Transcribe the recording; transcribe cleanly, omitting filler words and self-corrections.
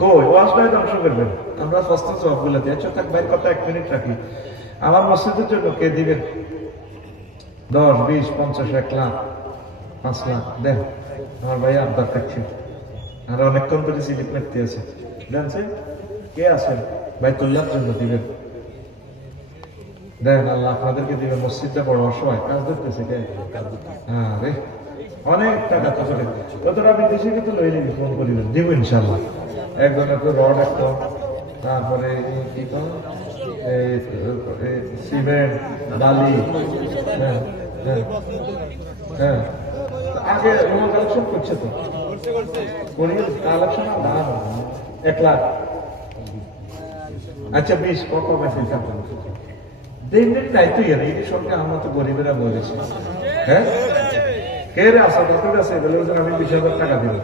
কই ওয়াজটাই ধ্বংস করবেন? আমরা ফার্স্ট জবাব বলে দিই। আচ্ছা থাক ভাই, কথা 1 মিনিট রাখি। আমার মসজিদের জন্য কে দিবেন? 10, 20, 50, 1 লাখ, 5 লাখ দেন। আমার ভাই আবদার থাকছে, আর অনেকক্ষণ করে সিলিপ মারতে আছে। জানছে কে আছেন বাইতুল্লাহর জন্য দিবেন? দেন, আল্লাহ আপনাদেরকে দিবেন। মসজিদটা বড় অসহায়, কাজ ধরতেছে কে? হ্যাঁ রে, অনেক টাকা তো করে কতটা বিদেশে কিন্তু লই নিবি, ফোন করিবেন, দিব ইনশাল্লাহ। একজন একটু রড, একটা তারপরে কি কর সিমেন্ট, বালি। হ্যাঁ হ্যাঁ হ্যাঁ, আগে কালেকশন করছে তো, কালেকশন আর দাম 1 লাখ। আচ্ছা 20 কত মেসেজ দিন দিন দায়িত্ব এর এই সঙ্গে আমরা তো গরিবেরা বলেছি। হ্যাঁ কে রে আসা, কত আছে বলে আমি 20,000 টাকা দিব।